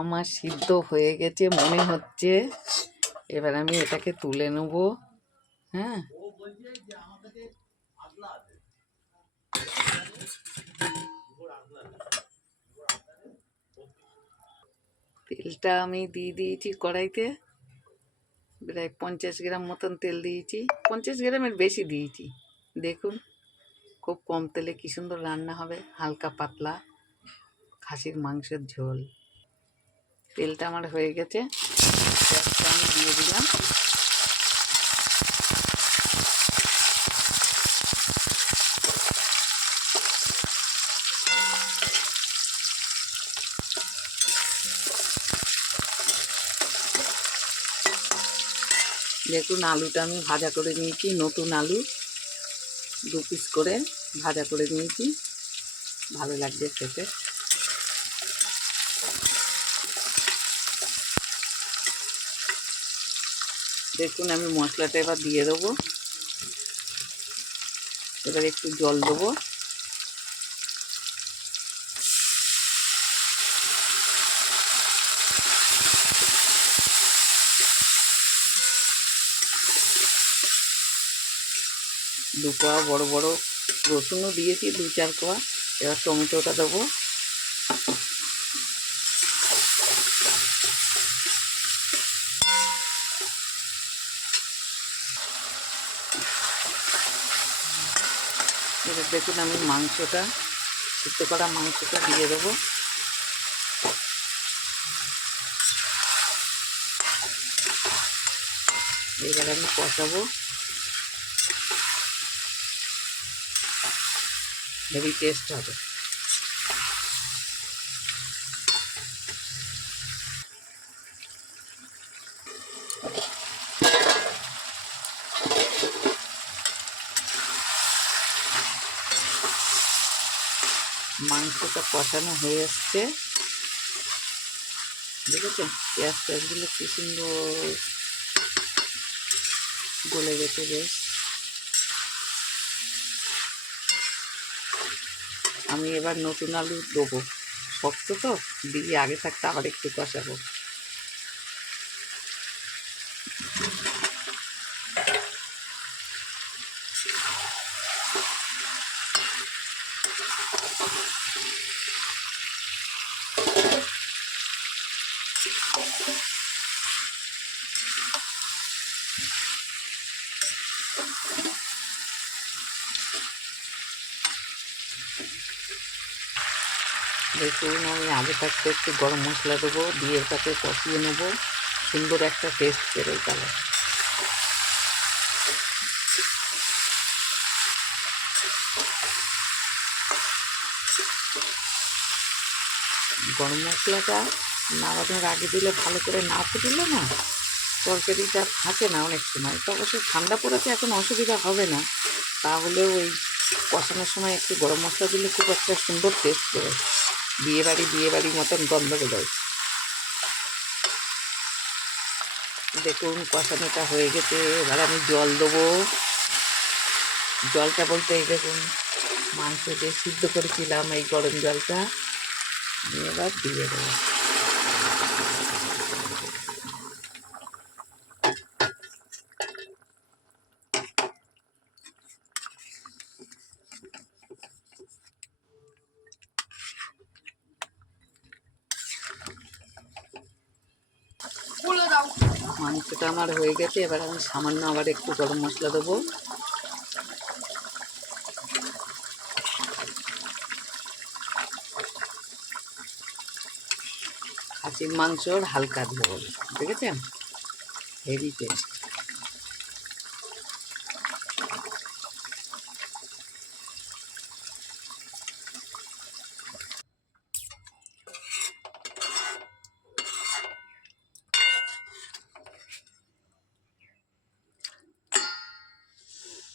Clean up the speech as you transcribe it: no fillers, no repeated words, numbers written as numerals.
আমার সিদ্ধ হয়ে গেছে মনে হচ্ছে। এবার আমি এটাকে তুলে নেব। হ্যাঁ, তেলটা আমি দিয়ে দিয়েছি কড়াইতে। প্রায় 50 গ্রাম মতন তেল দিয়েছি, 50 গ্রামের বেশি দিয়েছি। দেখুন খুব কম তেলে কি সুন্দর রান্না হবে, হালকা পাতলা খাসির মাংসের ঝোল। তেলটা আমার হয়ে গেছে, গ্যাসটা আমি দিয়ে দিলাম। দেখুন আলুটা আমি ভাজা করে নিয়েছি, নতুন আলু 2 পিস করে ভাজা করে নিয়েছি, ভালো লাগবে খেতে। দেখুন আমি মশলাটা এবার দিয়ে দেবো। এবার একটু জল দেবো। দু কোয়া বড় বড় রসুনও দিয়েছি, 2-4 কোয়া। এবার টমেটোটা দেবো। এবার দেখুন আমি মাংসটা, সিদ্ধ করা মাংসটা দিয়ে দেবো। এবার আমি কষাবো, হেভি টেস্ট হবে। মাংসটা কষানো হয়ে এসছে, দেখেছেন পেঁয়াজ টেয়াজগুলো কি সুন্দর গলে গেছে বেশ। আমি এবার নতুন আলু দেবো, শক্ত তো দিয়ে আগে থাকতে আবার একটু কষাবো। দেখুন আমি আগে থাকতে একটু গরম মশলা দেবো, দিয়ে তাতে কষিয়ে নেবো, সুন্দর একটা টেস্ট বেরোয় তাহলে। গরম মশলাটা নাড়ানোর আগে দিলে ভালো করে না ফুটলে না তরকারিটা থাকে না অনেক সময়। তো অবশ্যই ঠান্ডা পড়েছে, এখন অসুবিধা হবে না। তাহলেও ওই কষানোর সময় একটু গরম মশলা দিলে খুব একটা সুন্দর টেস্ট বেরোয়, বিয়েবাড়ি মতন গন্ধ বেরোয়। দেখুন কষানোটা হয়ে গেছে, এবার আমি জল দেবো। জলটা বলতে এই দেখুন মাংস যে সিদ্ধ করেছিলাম এই গরম জলটা আমি এবার দিয়ে দেবো। মাংসটা আমার হয়ে গেছে, এবার আমি সামান্য আবার একটু গরম মশলা দেবো। খাসির মাংসর হালকা ঝোল, দেখেছেন হেভি টেস্ট।